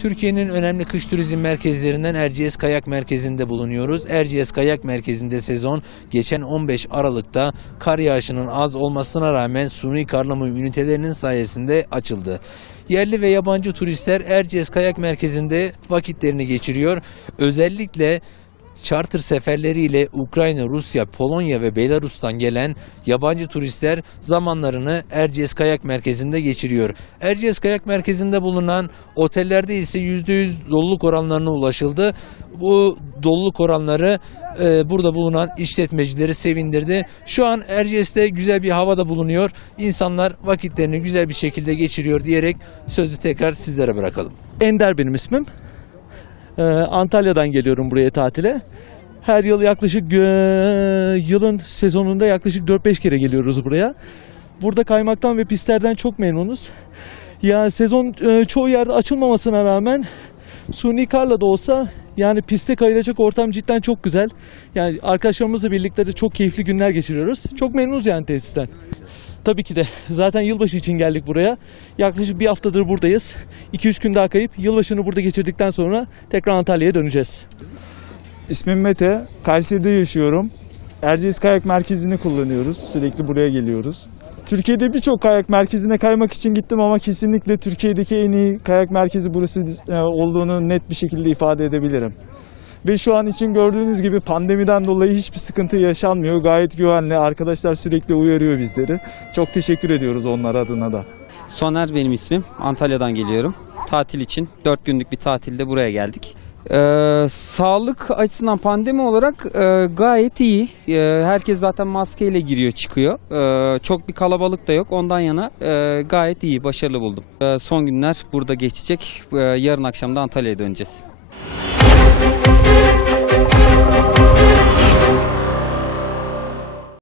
Türkiye'nin önemli kış turizm merkezlerinden Erciyes Kayak Merkezi'nde bulunuyoruz. Erciyes Kayak Merkezi'nde sezon geçen 15 Aralık'ta kar yağışının az olmasına rağmen suni karlama ünitelerinin sayesinde açıldı. Yerli ve yabancı turistler Erciyes Kayak Merkezi'nde vakitlerini geçiriyor. Özellikle charter seferleriyle Ukrayna, Rusya, Polonya ve Belarus'tan gelen yabancı turistler zamanlarını Erciyes Kayak Merkezi'nde geçiriyor. Erciyes Kayak Merkezi'nde bulunan otellerde ise %100 doluluk oranlarına ulaşıldı. Bu doluluk oranları e, burada bulunan işletmecileri sevindirdi. Şu an Erciyes'te güzel bir havada bulunuyor. İnsanlar vakitlerini güzel bir şekilde geçiriyor diyerek sözü tekrar sizlere bırakalım. Ender benim ismim. Ee, Antalya'dan geliyorum buraya tatile. Her yıl yaklaşık e, yılın sezonunda yaklaşık 4-5 kere geliyoruz buraya. Burada kaymaktan ve pistlerden çok memnunuz. Yani sezon e, çoğu yerde açılmamasına rağmen suni karla da olsa yani piste kayılacak ortam cidden çok güzel. Yani arkadaşlarımızla birlikte de çok keyifli günler geçiriyoruz. Çok memnunuz yani tesisten. Tabii ki de zaten yılbaşı için geldik buraya. Yaklaşık bir haftadır buradayız. 2-3 gün daha kayıp yılbaşını burada geçirdikten sonra tekrar Antalya'ya döneceğiz. İsmim Mete. Kayseri'de yaşıyorum. Erciyes Kayak Merkezi'ni kullanıyoruz. Sürekli buraya geliyoruz. Türkiye'de birçok kayak merkezine kaymak için gittim ama kesinlikle Türkiye'deki en iyi kayak merkezi burası e, olduğunu net bir şekilde ifade edebilirim. Ve şu an için gördüğünüz gibi pandemiden dolayı hiçbir sıkıntı yaşanmıyor. Gayet güvenli. Arkadaşlar sürekli uyarıyor bizleri. Çok teşekkür ediyoruz onlar adına da. Soner benim ismim. Antalya'dan geliyorum. Tatil için 4 günlük bir tatilde buraya geldik. Ee, sağlık açısından pandemi olarak e, gayet iyi. Ee, herkes zaten maskeyle giriyor çıkıyor. Ee, çok bir kalabalık da yok. Ondan yana e, gayet iyi, başarılı buldum. Ee, son günler burada geçecek. Ee, yarın akşam da Antalya'ya döneceğiz.